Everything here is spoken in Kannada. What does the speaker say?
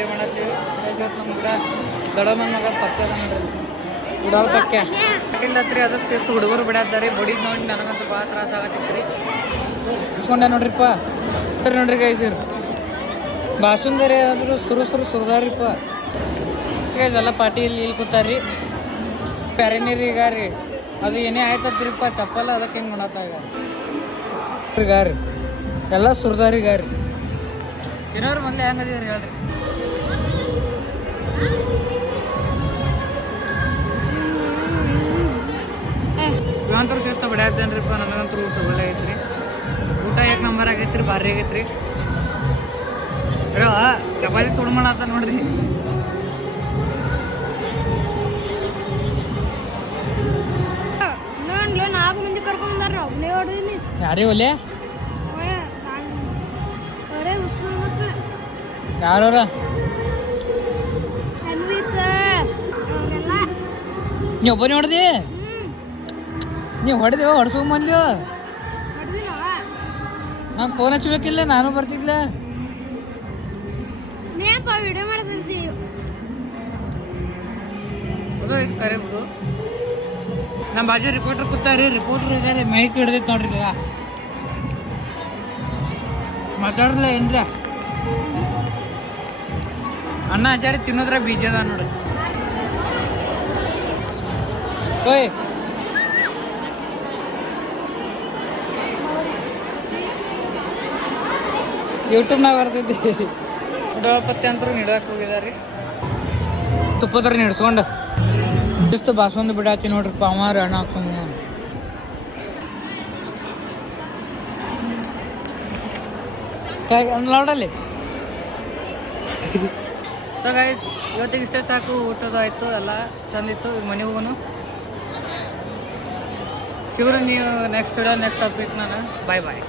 ವಿಡಿಯೋ ಮಾಡತ್ತೀವಿ. ನಮ್ಮ ಗಿಡ ದೊಡ್ಡಮ್ಮನ ಮಗ ಪಕ್ಕ ನೋಡ್ರಿ ಉಡಾಳ ಪಕ್ಕ ಇಲ್ಲತ್ರಿ. ಅದಕ್ಕೆ ಸೇರ್ತು ಹುಡುಗರು ಬಿಡಾತಾರೆ. ಬಡಿದ್ ನೋಡಿ ನನಗಂತೂ ಭಾಳ ತ್ರಾಸ ಆಗತ್ತಿತ್ರಿ. ಇಸ್ಕೊಂಡೆ ನೋಡ್ರಿಪ್ಪ ನೋಡ್ರಿ ಗೈಸ್ ಬಾಸುಂದರಿ ಆದರೂ ಸುರದಾರಿಪ್ಪ. ಎಲ್ಲ ಪಾರ್ಟಿ ಇಲ್ಲಿ ಕೂತಾರ್ರಿ. ಪ್ಯಾರೇನಿರಿಗಾರಿ ಅದು ಏನೇ ಆಯ್ತತ್ರಿಪ್ಪ ಚಪ್ಪಲ ಅದಕ್ಕೆ ಹೆಂಗೆ ಮಾಡತ್ತಾಗ ಗಾರಿ ಎಲ್ಲ ಸುರದಾರಿಗಾರಿ. ಇನ್ನೋರು ಮೊದಲೇ ಹೆಂಗದೀರಿ ಹೇಳ್ರಿ. ಇವಂತೂ ಸೇಸ್ತ ಬಿಡಾಯ್ತೇನ್ರಿಪ್ಪ. ನನಗಂತೂ ಊಟ ಒಳ್ಳೆ ಐತ್ರಿ. ಊಟ 1 ನಂಬರ್ ಆಗೈತ್ರಿ. ಭಾರಿ ಆಗೈತ್ರಿ. ಚಪಾತಿ ತುಡ್ಮಣತ್ತ ನೋಡ್ರಿ. ಯಾರೇ ಒಲೆ ಯಾರವ್ರ ನೀ ಒಬ್ಬನೇ ಹೊಡೆದಿ? ನೀವು ಹೊಡ್ಸೋ ಮಂದಿ ನಾನು ಫೋನ್ ಹಚ್ಬೇಕಿಲ್ಲ, ನಾನು ಬರ್ತಿದ್ಲ. ವಿಡಿಯೋ ಮಾಡ್ತಿರ್ತೀವಿ ಕರೆ ಬಿಡು. ನಮ್ಮ ಬಾಜು ರಿಪೋರ್ಟರ್ ಕೂತಾರಿ. ರಿಪೋರ್ಟರ್ ಇದಾರೆ. ಮೈಕ್ ಹಿಡ್ದೈತೆ ನೋಡ್ರಿ. ಈಗ ಮಾತಾಡ್ರಲ್ಲ ಏನ್ರ. ಅಣ್ಣ ಹಜಾರಿ ತಿನ್ನೋದ್ರ ಬೀಜ ಅದ ನೋಡ್ರಿ. ಓಯ್ ಯೂಟ್ಯೂಬ್ನಾಗ ಬರ್ತೈತಿ. ಉಡಾಪತ್ತಿ ಅಂತೂ ಹಿಡ್ದಾಕ್ ಹೋಗಿದಾರಿ. ತುಪ್ಪದ್ರ ಹಿಡ್ಸ್ಕೊಂಡು ಇಷ್ಟು ಬಾಸೊಂದು ಬಿಡಾತಿ ನೋಡ್ರಿ. ಪಾಮಾರಿ ಅಣ್ಣ ಹಾಕೊಂಡು ನೋಡಲ್ಲಿ. ಸೊ ಗೈಸ್ ಇವತ್ತಿಗೆ ಇಷ್ಟೇ ಸಾಕು. ಊಟದ ಆಯಿತು, ಎಲ್ಲ ಚಂದಿತ್ತು. ಈಗ ಮನೆಗೆ ಹೋಗೋನು. ಸಿಗೋಣ ನೀವು ನೆಕ್ಸ್ಟ್ ಟಾಪಿಕ್. ನಾನು ಬಾಯ್.